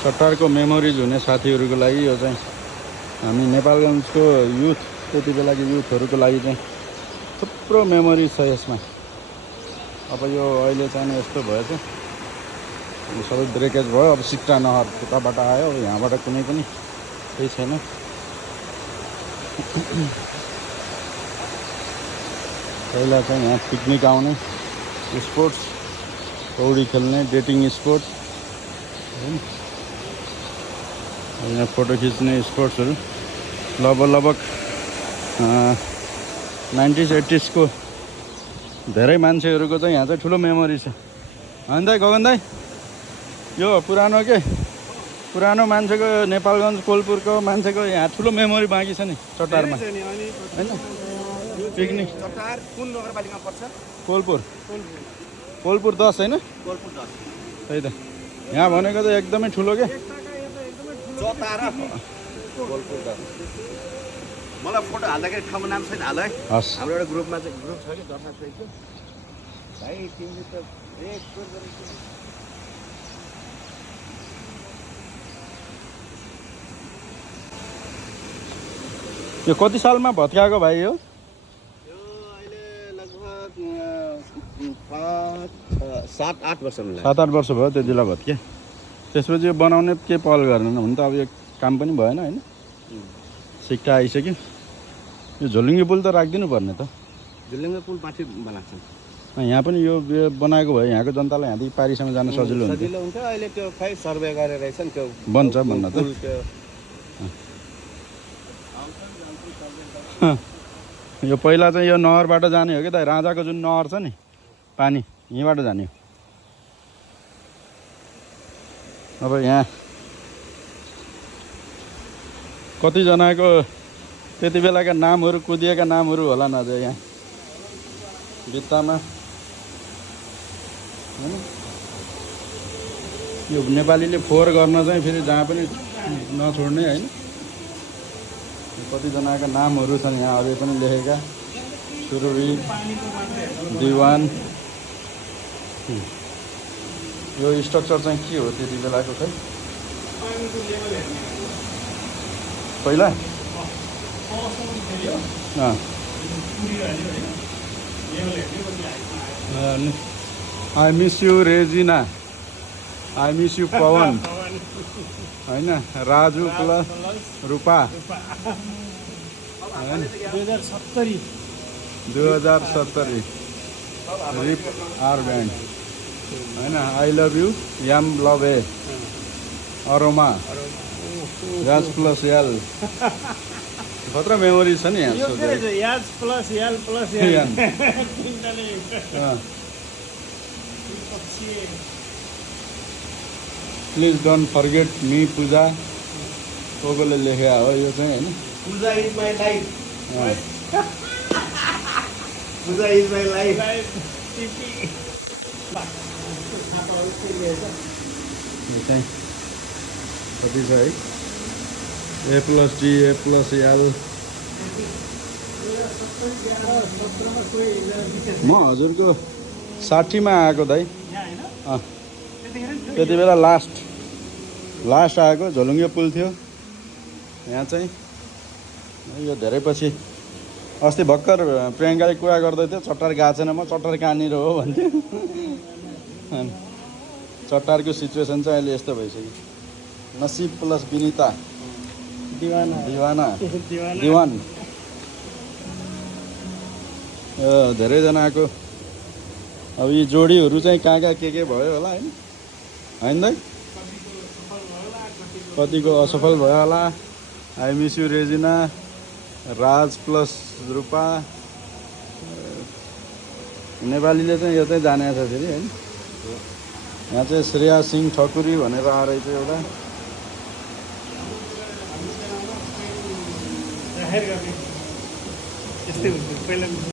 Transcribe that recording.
चट्टारको memories हुने साथीहरूको लागि यो चाहिँ हामी नेपालगञ्जको युथ त्यति बेलाको युथहरूको लागि चाहिँ थुप्रो मेमोरिज छ यसमा। अब यो अहिले चाहिँ यस्तो भयो चाहिँ सबै ब्रेकेज भयो। अब सिक्टा नहर उताबाट आयो, अब यहाँबाट कुनै पनि केही छैन। पहिला चाहिँ यहाँ पिकनिक आउने, स्पोर्ट्स, पौडी खेल्ने, डेटिङ स्पोर्ट, यहाँ फोटो खिच्ने स्पोर्ट्सहरू लगभग 90s 80s को धेरै मान्छेहरूको चाहिँ यहाँ चाहिँ ठुलो मेमोरी छ। होइन दाइ, गगन दाइ, यो पुरानो मान्छेको नेपालगञ्ज कोलपुरको मान्छेको यहाँ ठुलो मेमोरी बाँकी छ नि चट्टारमा, होइन? पिकनिक चट्टार कुन नगरपालिकामा पर्छ? कोलपुर 10 होइन? कोलपुर 10। त्यही त, यहाँ भनेको त एकदमै ठुलो के चट्टार कोलपुर 10। मलाई फोटो हाल्दाखेरि ठाउँको नाम सहित हाल है। हस्, हाम्रो एउटा ग्रुप छ कि दर्शक सहितको भाइ, तिमीले त एक कोर गरेको। यो कति सालमा भत्काएको भाइ? यो अहिले लगभग 7-8 वर्ष होला। 7-8 वर्ष भयो त्यति बेला भत्के। त्यसपछि यो बनाउने के पहल गर्दैन? हुन त अब यो काम पनि भएन, होइन? सिक्टा आइसक्यो। यो झोलुङ्गे पुल त राखिदिनु पर्ने त। झोलुङ्गे पुल माथि बनाएको छ। यहाँ पनि यो बनाएको भए यहाँको जनतालाई यहाँदेखि पारिसम्म जान सजिलो हुन्छ। अहिले त्यो खै सर्वे गरेर रहेछ नि, त्यो बन्छ भन्न त। यो पहिला चाहिँ यो नहरबाट जाने हो कि त, राजाको जुन नहर छ नि पानी, यहीँबाट जाने हो। अब यहाँ कतिजनाको त्यति बेलाका नामहरू, कुदिएका नामहरू होला न अझै यहाँ भित्तामा, होइन? यो नेपालीले फोहोर गर्न चाहिँ फेरि जहाँ पनि नछोड्ने, होइन? कतिजनाका नामहरू छन् यहाँ अझै पनि लेखेका। सुरवी, दिवान। यो स्ट्रक्चर चाहिँ के हो त्यति बेलाको खै? पहिला I miss you Regina, I miss you Pawan, होइन? राजु प्लस रूपा, होइन? 2070 रिप आर ब्यान्ड, होइन? I love you Yam love a aroma, याज प्लस एल। खतरा मेमोरी छ नि यहाँ। Please don't forget me Puja, कोले लेखेको हो यो चाहिँ, होइन? Puja is my life, Puja is my life. यो चाहिँ कति छ है? A plus D, A plus L. म हजुरको 60मा आएको दाइ। त्यति बेला लास्ट आएको झोलुङ्गे पुल थियो यहाँ चाहिँ। यो धेरै पछि अस्ति भर्खर प्रियङ्काले कुरा गर्दै थियो, चट्टार गएको छैन, म चट्टार कहाँनिर हो भन्थ्यो। चट्टारको सिचुएसन चाहिँ अहिले यस्तो भइसक्यो। नसिब प्लस विनिता, दिवान। यो धेरैजनाको अब यी जोडीहरू चाहिँ कहाँ के भयो होला, होइन? होइन दाइ, कतिको असफल भयो होला। I miss you Regina, Raj plus Rupa. नेपालीले चाहिँ यो चाहिँ जानेको छ फेरि, होइन? यहाँ चाहिँ श्रेया सिंह ठकुरी भनेर आएर चाहिँ एउटा